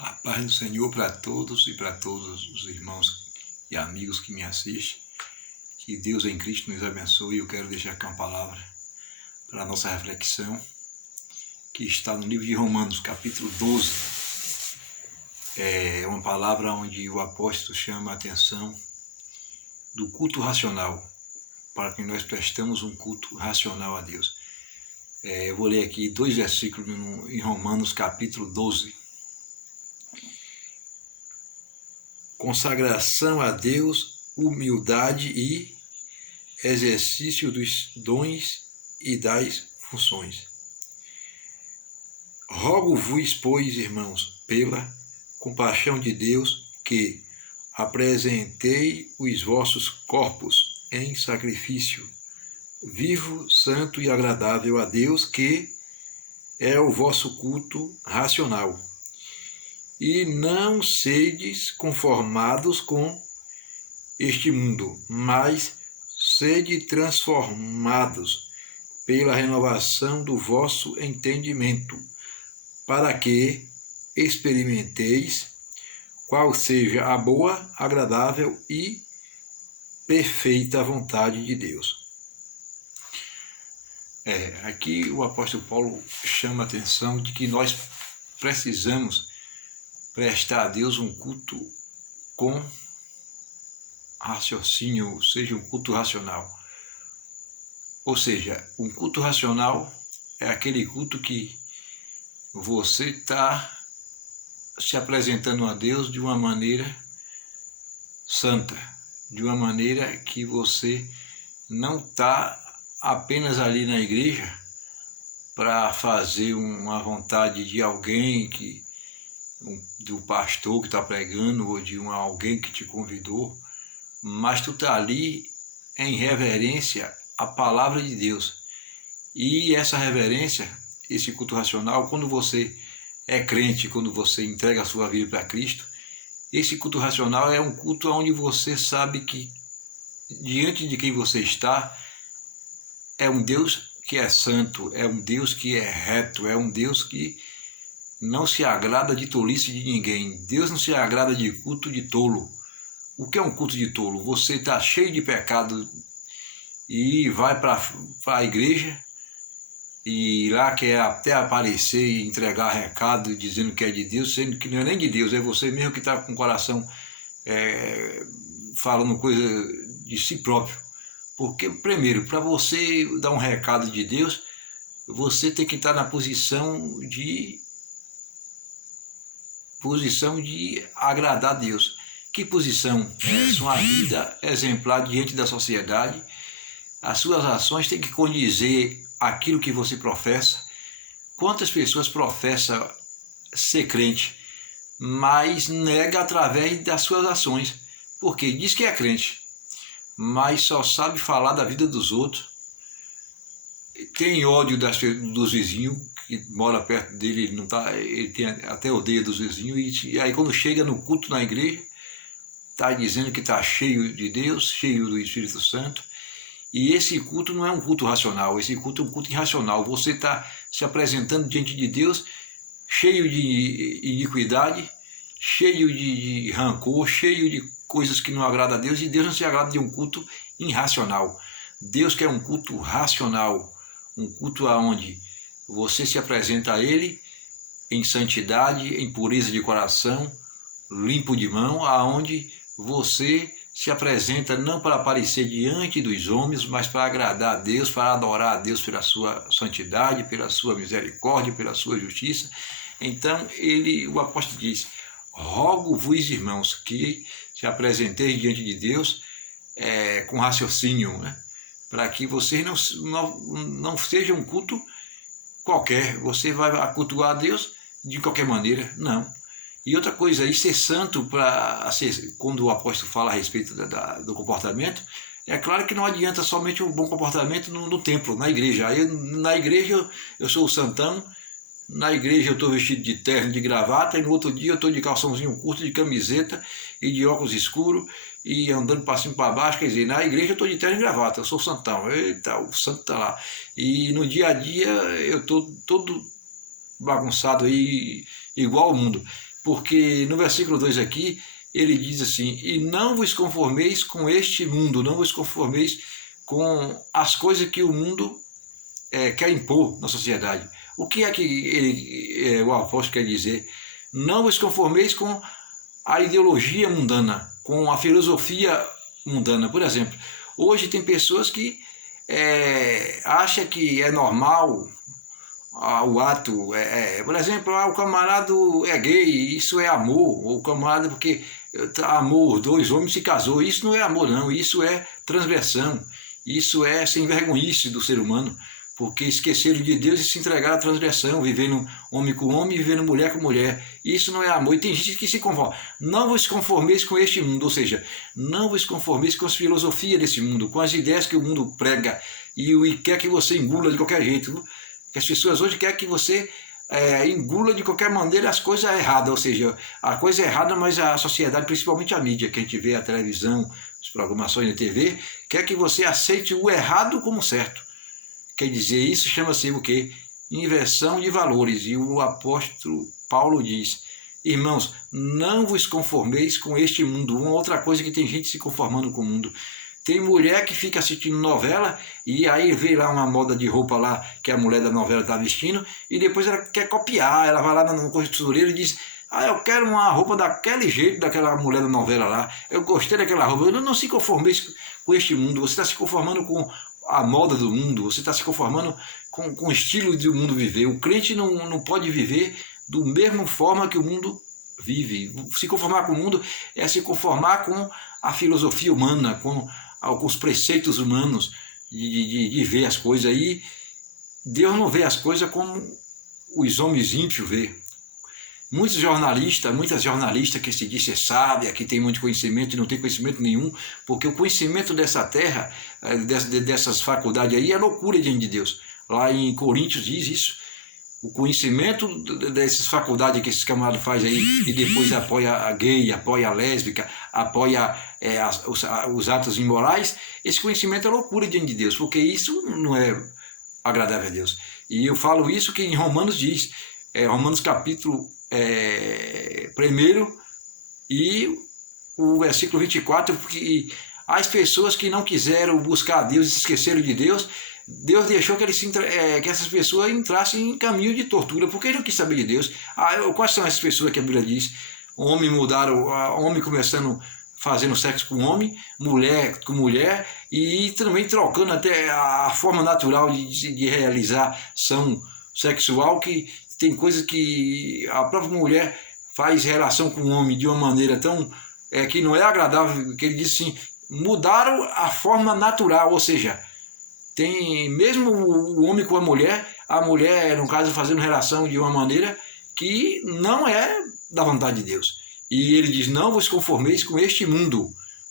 A paz do Senhor para todos e para todos os irmãos e amigos que me assistem. Que Deus em Cristo nos abençoe. Eu quero deixar aqui uma palavra para a nossa reflexão, que está no livro de Romanos, capítulo 12. É uma palavra onde o apóstolo chama a atenção do culto racional, para que nós prestamos um culto racional a Deus. Eu vou ler aqui 2 versículos em Romanos, capítulo 12. Consagração a Deus, humildade e exercício dos dons e das funções. Rogo-vos, pois, irmãos, pela compaixão de Deus, que apresentei os vossos corpos em sacrifício vivo, santo e agradável a Deus, que é o vosso culto racional. E não sedes conformados com este mundo, mas sede transformados pela renovação do vosso entendimento, para que experimenteis qual seja a boa, agradável e perfeita vontade de Deus. Aqui o apóstolo Paulo chama a atenção de que nós precisamos prestar a Deus um culto com raciocínio, ou seja, um culto racional. Ou seja, um culto racional é aquele culto que você está se apresentando a Deus de uma maneira santa, de uma maneira que você não está apenas ali na igreja para fazer uma vontade de alguém, do pastor que está pregando ou de alguém que te convidou, mas tu está ali em reverência à palavra de Deus. E essa reverência, esse culto racional, quando você é crente, quando você entrega a sua vida para Cristo, esse culto racional é um culto onde você sabe que diante de quem você está é um Deus que é santo, é um Deus que é reto, é um Deus que não se agrada de tolice de ninguém. Deus não se agrada de culto de tolo. O que é um culto de tolo? Você está cheio de pecado e vai para a igreja e lá quer até aparecer e entregar recado dizendo que é de Deus, sendo que não é nem de Deus, é você mesmo que está com o coração falando coisa de si próprio. Porque, primeiro, para você dar um recado de Deus, você tem que estar na posição de agradar a Deus. Que posição? Sua vida exemplar diante da sociedade. As suas ações têm que condizer aquilo que você professa. Quantas pessoas professam ser crente, mas nega através das suas ações? Porque diz que é crente, mas só sabe falar da vida dos outros. Tem ódio dos vizinhos, que mora perto dele, ele tem até odeia dos vizinhos, e aí quando chega no culto na igreja, está dizendo que está cheio de Deus, cheio do Espírito Santo. E esse culto não é um culto racional, esse culto é um culto irracional. Você está se apresentando diante de Deus cheio de iniquidade, cheio de rancor, cheio de coisas que não agradam a Deus, e Deus não se agrada de um culto irracional. Deus quer um culto racional, um culto onde você se apresenta a Ele em santidade, em pureza de coração, limpo de mão, aonde você se apresenta não para aparecer diante dos homens, mas para agradar a Deus, para adorar a Deus pela sua santidade, pela sua misericórdia, pela sua justiça. Então, o apóstolo diz: rogo-vos, irmãos, que se apresenteis diante de Deus com raciocínio, para que vocês não seja um culto qualquer. Você vai cultuar a Deus de qualquer maneira, não. E outra coisa, e ser santo, quando o apóstolo fala a respeito do comportamento, é claro que não adianta somente um bom comportamento no templo, na igreja. Aí, na igreja eu sou o santão, na igreja eu estou vestido de terno, de gravata, e no outro dia eu estou de calçãozinho curto, de camiseta e de óculos escuros, e andando para cima e para baixo. Quer dizer, na igreja eu estou de terno e gravata, eu sou santão. Eita, o santo está lá. E no dia a dia eu estou todo bagunçado aí, igual ao mundo. porque no versículo 2 aqui, ele diz assim, e não vos conformeis com este mundo, não vos conformeis com as coisas que o mundo quer impor na sociedade. O que é que o apóstolo quer dizer? Não vos conformeis com a ideologia mundana, com a filosofia mundana. Por exemplo, hoje tem pessoas que acham que é normal o ato, por exemplo, o camarada é gay, isso é amor, ou o camarada porque amor, dois homens se casou, isso não é amor não, isso é transgressão, isso é sem vergonhice do ser humano, porque esqueceram de Deus e se entregaram à transgressão, vivendo homem com homem e vivendo mulher com mulher. Isso não é amor. E tem gente que se conforma. Não vos conformeis com este mundo, ou seja, não vos conformeis com as filosofias desse mundo, com as ideias que o mundo prega e quer que você engula de qualquer jeito. Que as pessoas hoje querem que você engula de qualquer maneira as coisas erradas, ou seja, a coisa errada, mas a sociedade, principalmente a mídia, que a gente vê, a televisão, as programações da TV, quer que você aceite o errado como certo. Quer dizer, isso chama-se o quê? Inversão de valores. E o apóstolo Paulo diz, irmãos, não vos conformeis com este mundo. Uma outra coisa que tem gente se conformando com o mundo. Tem mulher que fica assistindo novela e aí vê lá uma moda de roupa lá que a mulher da novela está vestindo e depois ela quer copiar. Ela vai lá no costureiro e diz, eu quero uma roupa daquele jeito daquela mulher da novela lá. Eu gostei daquela roupa. Eu não se conformeis com este mundo. Você está se conformando com a moda do mundo, você está se conformando com o estilo do mundo viver. O crente não pode viver do mesmo forma que o mundo vive. Se conformar com o mundo é se conformar com a filosofia humana, com os preceitos humanos de ver as coisas. Aí Deus não vê as coisas como os homens ímpios vê. Muitas jornalistas que se diz ser sábia, que tem muito conhecimento e não tem conhecimento nenhum, porque o conhecimento dessa terra, dessas faculdades aí, é loucura diante de Deus. Lá em Coríntios diz isso. O conhecimento dessas faculdades que esses camaradas fazem aí e depois apoia a gay, apoia a lésbica, apoia os atos imorais, esse conhecimento é loucura diante de Deus, porque isso não é agradável a Deus. E eu falo isso que em Romanos diz, Romanos capítulo 1 e o versículo 24, porque as pessoas que não quiseram buscar a Deus e se esqueceram de Deus, Deus deixou que essas pessoas entrassem em caminho de tortura, porque ele não quis saber de Deus. Quais são essas pessoas que a Bíblia diz? Homem começando fazendo sexo com homem, mulher com mulher, e também trocando até a forma natural de realizar ação sexual, que tem coisas que a própria mulher faz relação com o homem de uma maneira tão que não é agradável, que ele diz assim, mudaram a forma natural, ou seja, tem mesmo o homem com a mulher, no caso, fazendo relação de uma maneira que não é da vontade de Deus. E ele diz, não vos conformeis com este mundo,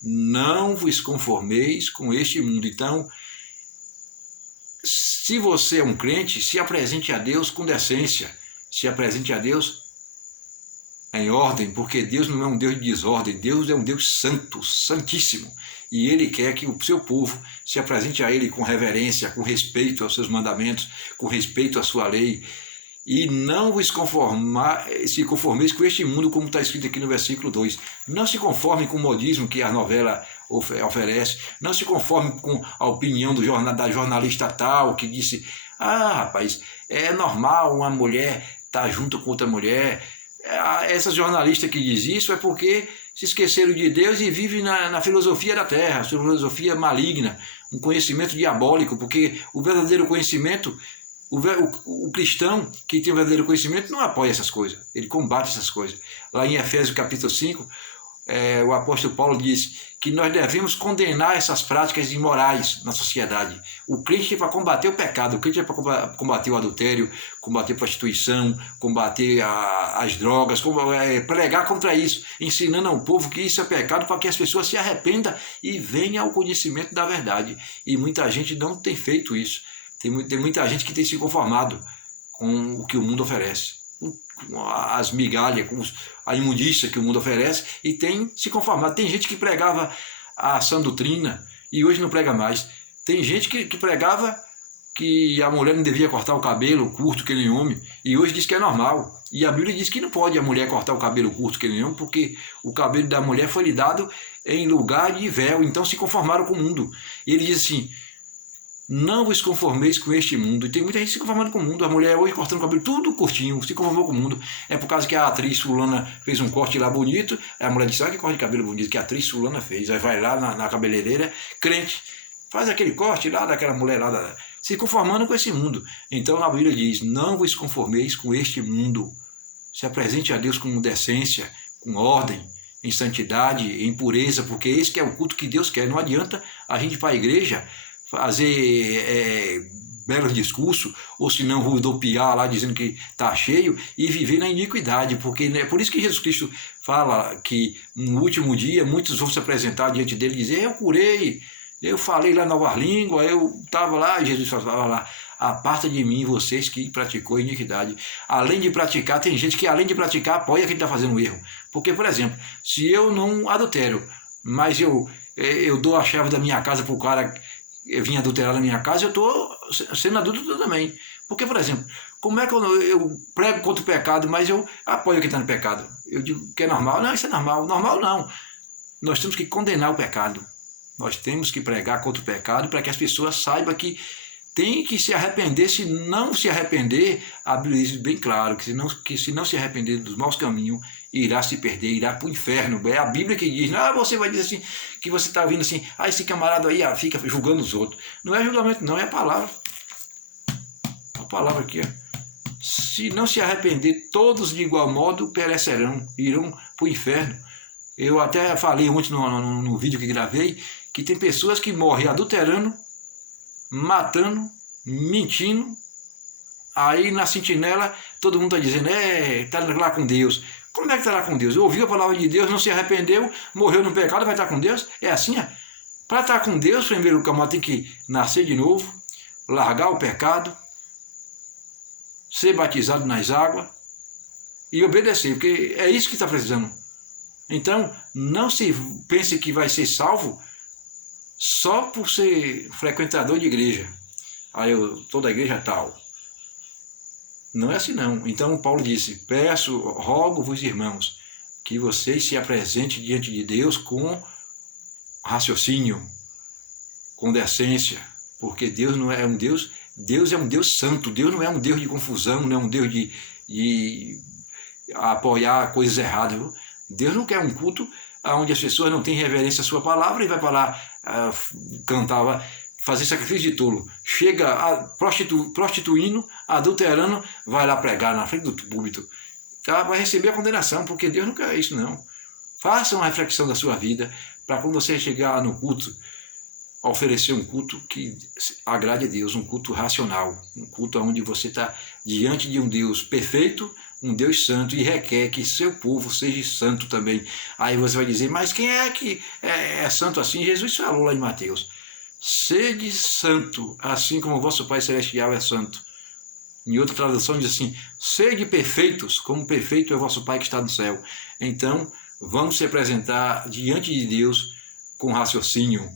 não vos conformeis com este mundo. Então, se você é um crente, se apresente a Deus com decência, se apresente a Deus em ordem, porque Deus não é um Deus de desordem, Deus é um Deus santo, santíssimo, e Ele quer que o seu povo se apresente a Ele com reverência, com respeito aos seus mandamentos, com respeito à sua lei, e não vos se conformeis com este mundo, como está escrito aqui no versículo 2. Não se conforme com o modismo que a novela oferece, não se conforme com a opinião da jornalista tal, que disse, rapaz, é normal uma mulher estar junto com outra mulher. Essa jornalista que diz isso é porque se esqueceram de Deus e vivem na filosofia da terra, filosofia maligna, um conhecimento diabólico, porque o verdadeiro conhecimento, o cristão que tem o verdadeiro conhecimento não apoia essas coisas, ele combate essas coisas. Lá em Efésios capítulo 5, o apóstolo Paulo diz que nós devemos condenar essas práticas imorais na sociedade. O crente é para combater o pecado, o crente é para combater o adultério, combater a prostituição, combater as drogas, pregar contra isso, ensinando ao povo que isso é pecado para que as pessoas se arrependam e venham ao conhecimento da verdade. E muita gente não tem feito isso. Tem muita gente que tem se conformado com o que o mundo oferece, com as migalhas, com a imundícia que o mundo oferece, e tem se conformado. Tem gente que pregava a sã doutrina e hoje não prega mais. Tem gente que pregava que a mulher não devia cortar o cabelo curto que nem homem, e hoje diz que é normal. E a Bíblia diz que não pode a mulher cortar o cabelo curto que nem homem, porque o cabelo da mulher foi lhe dado em lugar de véu, então se conformaram com o mundo. E ele diz assim, não vos conformeis com este mundo. E tem muita gente se conformando com o mundo. A mulher hoje cortando o cabelo tudo curtinho, se conformou com o mundo. É por causa que a atriz fulana fez um corte lá bonito, a mulher disse, olha que corte de cabelo bonito que a atriz fulana fez. Aí vai lá na cabeleireira, crente, faz aquele corte lá daquela mulher lá, se conformando com esse mundo. Então a Bíblia diz, não vos conformeis com este mundo. Se apresente a Deus com decência, com ordem, em santidade, em pureza, porque esse que é o culto que Deus quer. Não adianta a gente ir para a igreja fazer belos discursos, ou se não rodopiar lá dizendo que está cheio, e viver na iniquidade, porque é por isso que Jesus Cristo fala que no último dia muitos vão se apresentar diante dele e dizer, eu curei, eu falei lá nova língua, eu estava lá, e Jesus falava lá, aparta de mim vocês que praticou iniquidade. Além de praticar, tem gente que além de praticar apoia quem está fazendo um erro. Porque, por exemplo, se eu não adultero, mas eu dou a chave da minha casa para o cara vir adulterar na minha casa, eu estou sendo adulto também. Porque, por exemplo, como é que eu prego contra o pecado, mas eu apoio quem está no pecado? Eu digo que é normal? Não, isso é normal. Normal não. Nós temos que condenar o pecado. Nós temos que pregar contra o pecado para que as pessoas saibam que tem que se arrepender. Se não se arrepender, a Bíblia diz bem claro que se não se arrepender dos maus caminhos, irá se perder, irá para o inferno. É a Bíblia que diz, não, você vai dizer assim, que você está ouvindo assim, esse camarada aí fica julgando os outros. Não é julgamento não, é a palavra. A palavra aqui, ó. Se não se arrepender, todos de igual modo perecerão, irão para o inferno. Eu até falei ontem no vídeo que gravei, que tem pessoas que morrem adulterando, matando, mentindo. Aí na sentinela todo mundo está dizendo, está lá com Deus. Como é que está lá com Deus? Ouviu a palavra de Deus, não se arrependeu, morreu no pecado, vai estar com Deus? É assim? Para estar com Deus, primeiro o camarada tem que nascer de novo, largar o pecado, ser batizado nas águas e obedecer, porque é isso que está precisando. Então, não se pense que vai ser salvo só por ser frequentador de igreja. Aí eu estou da igreja tal. Não é assim não. Então Paulo disse, rogo-vos irmãos, que vocês se apresentem diante de Deus com raciocínio, com decência, porque Deus não é um Deus, Deus é um Deus santo, Deus não é um Deus de confusão, não é um Deus de apoiar coisas erradas. Viu? Deus não quer um culto onde as pessoas não têm reverência à sua palavra e vai para lá cantar, fazer sacrifício de tolo. Chega prostituindo, adulterando, vai lá pregar na frente do púlpito. Vai receber a condenação, porque Deus não quer isso não. Faça uma reflexão da sua vida, para quando você chegar no culto, oferecer um culto que agrade a Deus, um culto racional, um culto onde você está diante de um Deus perfeito, um Deus santo, e requer que seu povo seja santo também. Aí você vai dizer, mas quem é que é santo assim? Jesus falou lá em Mateus, sede santo, assim como o vosso Pai Celestial é santo. Em outra tradução diz assim, sede perfeitos, como perfeito é o vosso Pai que está no céu. Então, vamos se apresentar diante de Deus com raciocínio,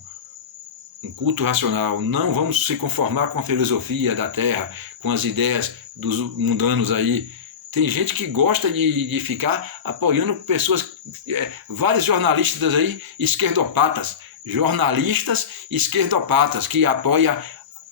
um culto racional. Não vamos se conformar com a filosofia da terra, com as ideias dos mundanos aí. Tem gente que gosta de ficar apoiando pessoas, vários jornalistas aí, esquerdopatas, jornalistas esquerdopatas, que apoiam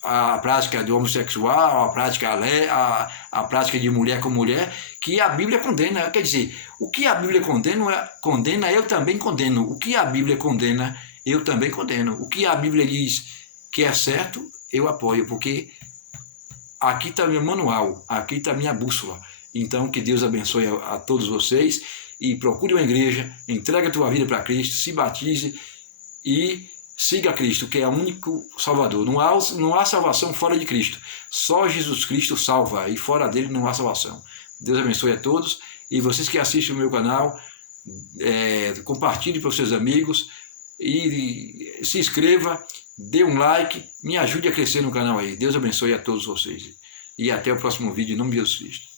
a prática do homossexual, a prática de mulher com mulher, que a Bíblia condena. Quer dizer, o que a Bíblia condena, eu também condeno. O que a Bíblia condena, eu também condeno. O que a Bíblia diz que é certo, eu apoio, porque aqui está meu manual, aqui está minha bússola. Então, que Deus abençoe a todos vocês e procure uma igreja, entregue a tua vida para Cristo, se batize e siga Cristo, que é o único Salvador. Não há salvação fora de Cristo. Só Jesus Cristo salva e fora dele não há salvação. Deus abençoe a todos e vocês que assistem o meu canal, compartilhe para os seus amigos e se inscreva, dê um like, me ajude a crescer no canal aí. Deus abençoe a todos vocês. E até o próximo vídeo, em nome de Jesus Cristo.